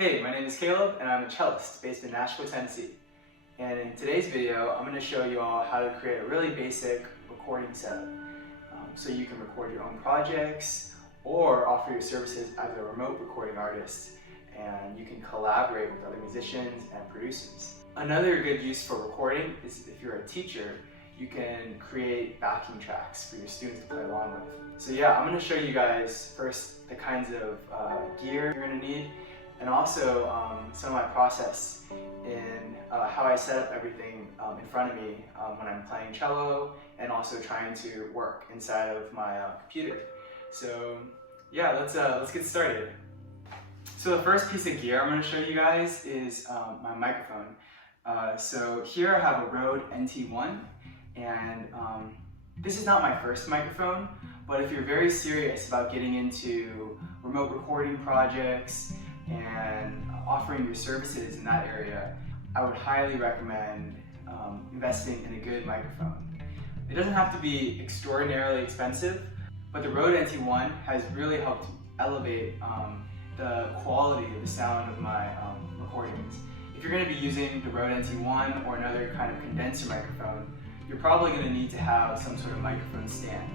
Hey, my name is Caleb and I'm a cellist based in Nashville, Tennessee. And in today's video, I'm going to show you all how to create a really basic recording setup. So you can record your own projects or offer your services as a remote recording artist, and you can collaborate with other musicians and producers. Another good use for recording is if you're a teacher, you can create backing tracks for your students to play along with. So yeah, I'm going to show you guys first the kinds of gear you're going to need, and also some of my process in how I set up everything in front of me when I'm playing cello and also trying to work inside of my computer. So yeah, let's get started. So the first piece of gear I'm going to show you guys is my microphone. So here I have a Rode NT1, and this is not my first microphone, but if you're very serious about getting into remote recording projects and offering your services in that area, I would highly recommend investing in a good microphone. It doesn't have to be extraordinarily expensive, but the Rode NT1 has really helped elevate the quality of the sound of my recordings. If you're going to be using the Rode NT1 or another kind of condenser microphone, you're probably going to need to have some sort of microphone stand.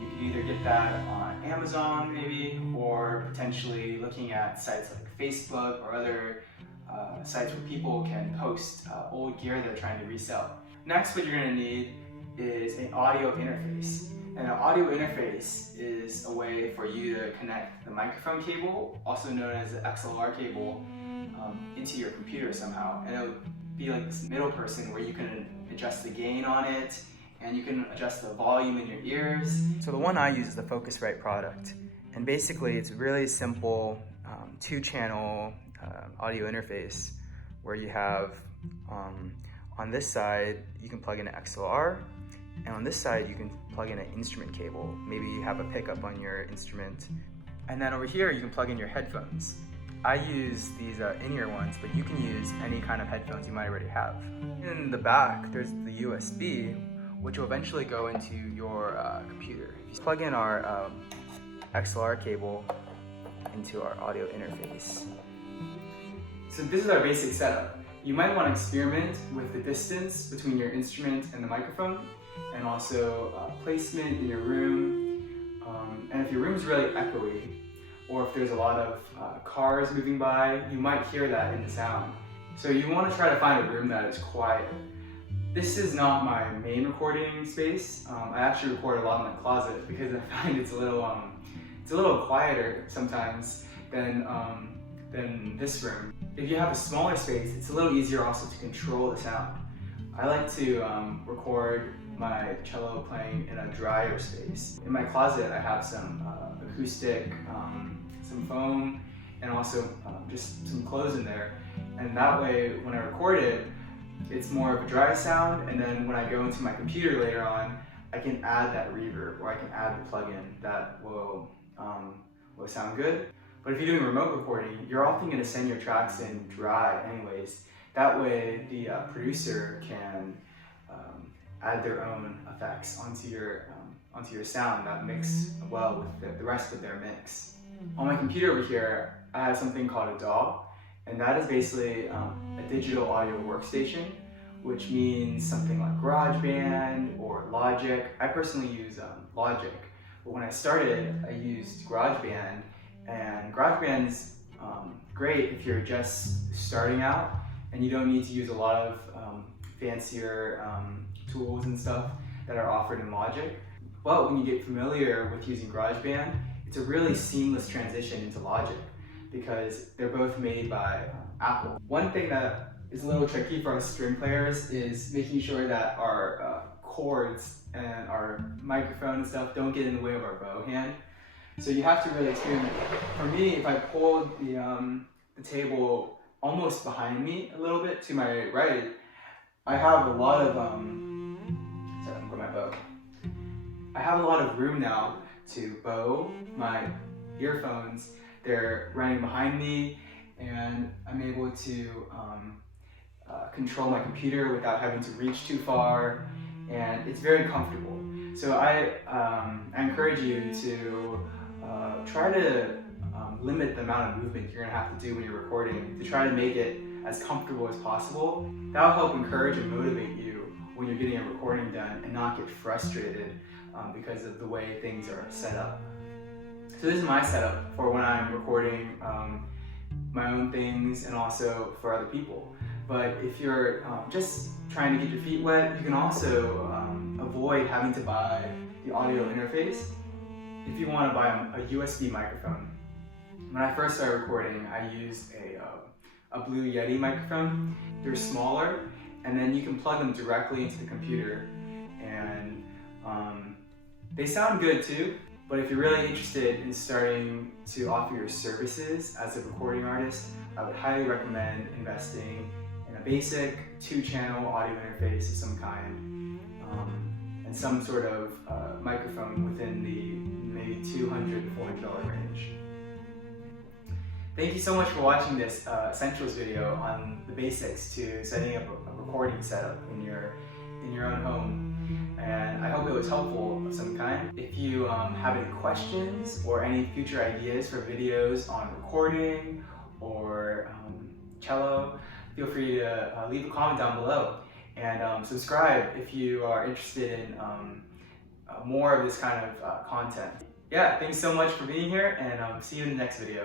You could either get that on Amazon maybe, or potentially looking at sites like Facebook or other sites where people can post old gear they're trying to resell. Next, what you're going to need is an audio interface. And an audio interface is a way for you to connect the microphone cable, also known as the XLR cable, into your computer somehow. And it'll be like this middle person where you can adjust the gain on it, and you can adjust the volume in your ears. So the one I use is the Focusrite product. And basically it's a really simple two-channel audio interface where you have, on this side, you can plug in an XLR, and on this side you can plug in an instrument cable. Maybe you have a pickup on your instrument. And then over here you can plug in your headphones. I use these in-ear ones, but you can use any kind of headphones you might already have. In the back, there's the USB, which will eventually go into your computer. If you plug in our XLR cable into our audio interface. So this is our basic setup. You might want to experiment with the distance between your instrument and the microphone, and also placement in your room. And if your room is really echoey, or if there's a lot of cars moving by, you might hear that in the sound. So you want to try to find a room that is quiet. This is not my main recording space. I actually record a lot in my closet because I find it's a little quieter sometimes than this room. If you have a smaller space, it's a little easier also to control the sound. I like to record my cello playing in a drier space. In my closet, I have some acoustic, some foam, and also just some clothes in there. And that way, when I record it, it's more of a dry sound, and then when I go into my computer later on, I can add that reverb, or I can add the plugin that will sound good. But if you're doing remote recording, you're often going to send your tracks in dry anyways. That way, the producer can add their own effects onto your sound that mix well with the rest of their mix. On my computer over here, I have something called a DAW, and that is basically a digital audio workstation, which means something like GarageBand or Logic. I personally use Logic, but when I started, I used GarageBand, and GarageBand's great if you're just starting out and you don't need to use a lot of fancier tools and stuff that are offered in Logic. But when you get familiar with using GarageBand, it's a really seamless transition into Logic because they're both made by Apple. One thing that is a little tricky for us string players is making sure that our chords and our microphone and stuff don't get in the way of our bow hand. So you have to really experiment. For me, if I pulled the table almost behind me a little bit to my right, I have a lot of sorry, I'm my bow. I have a lot of room now to bow my earphones. They're running behind me, and I'm able to control my computer without having to reach too far, and it's very comfortable. So I encourage you to try to limit the amount of movement you're going to have to do when you're recording to try to make it as comfortable as possible. That'll help encourage and motivate you when you're getting a recording done and not get frustrated because of the way things are set up. So this is my setup for when I'm recording my own things and also for other people. But if you're just trying to get your feet wet, you can also avoid having to buy the audio interface if you want to buy a USB microphone. When I first started recording, I used a Blue Yeti microphone. They're smaller, and then you can plug them directly into the computer, and they sound good too. But if you're really interested in starting to offer your services as a recording artist, I would highly recommend investing in a basic 2-channel audio interface of some kind, and some sort of microphone within the maybe $200 to $400 range. Thank you so much for watching this essentials video on the basics to setting up a recording setup in your own home. And I hope it was helpful of some kind. If you have any questions or any future ideas for videos on recording or cello, feel free to leave a comment down below. And subscribe if you are interested in more of this kind of content. Yeah, thanks so much for being here, and see you in the next video.